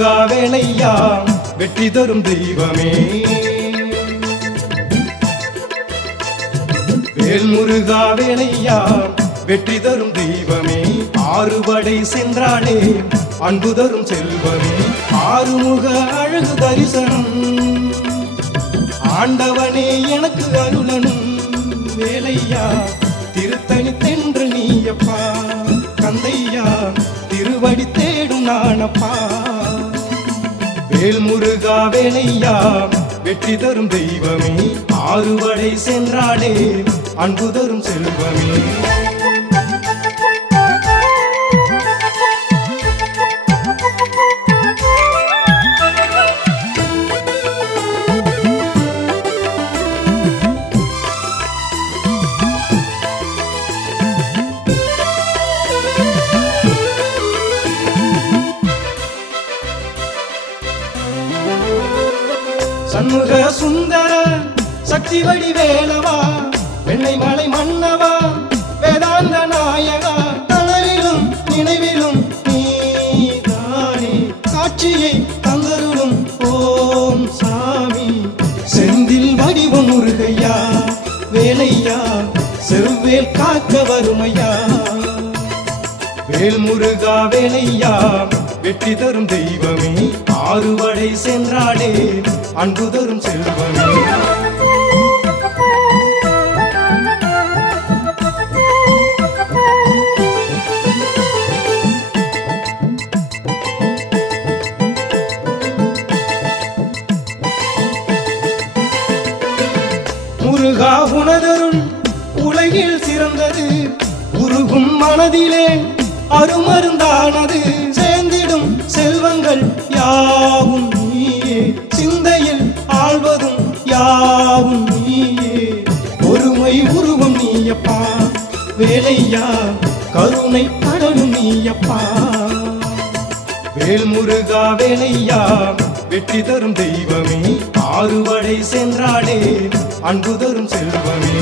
முருகா வேலையா வெற்றி தரும் தெய்வமே. வேல் முருகா வேலையா வெற்றி தரும் தெய்வமே. ஆறுபடை சென்றாலே அன்பு தரும் செல்வமே. ஆறுமுக அழகு தரிசனம் ஆண்டவனே எனக்கு அருளனும். வேலையா திருத்தணி தென்று நீயப்பா. கந்தையா திருவடி தேடும் நானப்பா. வேல் முருகா வேலையா வெற்றி தரும் தெய்வமே. ஆறுபடை சென்றாலே அன்பு தரும் செல்வமே. சண்முக சுந்தர சக்தி வடிவேலவா. வெண்ணை மலை மன்னவா வேதாந்த நாயகா. கனவிலும் நினைவிலும் நீதானே காட்சியை தந்தருளும் ஓம் சாமி. செந்தில் வடிவம் முருகையா வேலையா செவ்வேல் காக்க வருமையா. வேல் முருகா வேலையா வெற்றி தரும் தெய்வமே. ஆறுபடை சென்றாலே அன்பு தரும் செல்வமே. முருகா உனதருள் உலகில் சிறந்தது. உருகும் மனதிலே அருமருந்தானது. சேர்ந்திடும் செல்வங்கள் யாவும் நீயே. சிந்தையில் ஆழ்வதும் யாவும் நீயே. ஒருமை உருவம் நீயப்பா. வேலையா கருணை கடலும் நீயப்பா. வேல் முருகா வேலையா வெற்றி தரும் தெய்வமே. ஆறுபடை சென்றாலே அன்பு தரும் செல்வமே.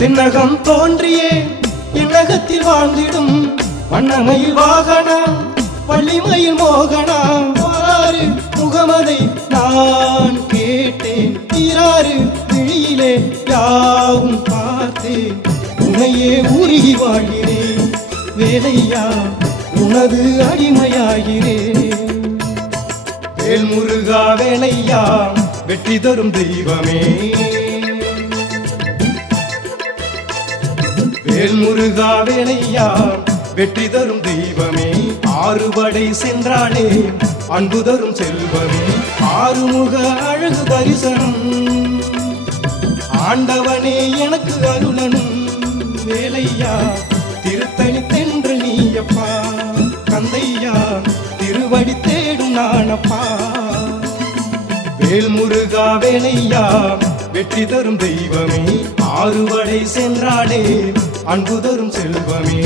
தென்னகம் தோன்றியே இன்னகத்தில் வாழ்ந்திடும் வண்ணமயில் வாகனா வள்ளிமயில் மோகனா. வாரு முகமதை நான் கேட்டேன். தீராறு விழியிலே யாவும் பார்த்தேன். உன்னையே உருகி வாழ்கிறேன். வேலையா உனது அடிமையாகிறேன். வேல் முருகா வேலையா வெற்றி தரும் தெய்வமே. வேல் முருகா வேலையா வெற்றி தரும் தெய்வமே. ஆறுபடை சென்றாலே அன்பு தரும் செல்வமே. ஆறுமுக அழகு தரிசனம் ஆண்டவனே எனக்கு அருளனும். வேலையா திருத்தணி தென்று நீயப்பா. கந்தையா திருவடி தேடும் நானப்பா. வேல் முருகா வேலையா வெற்றி தரும் தெய்வமே. ஆறுபடை சென்றாலே அன்பு தரும் செல்வமே.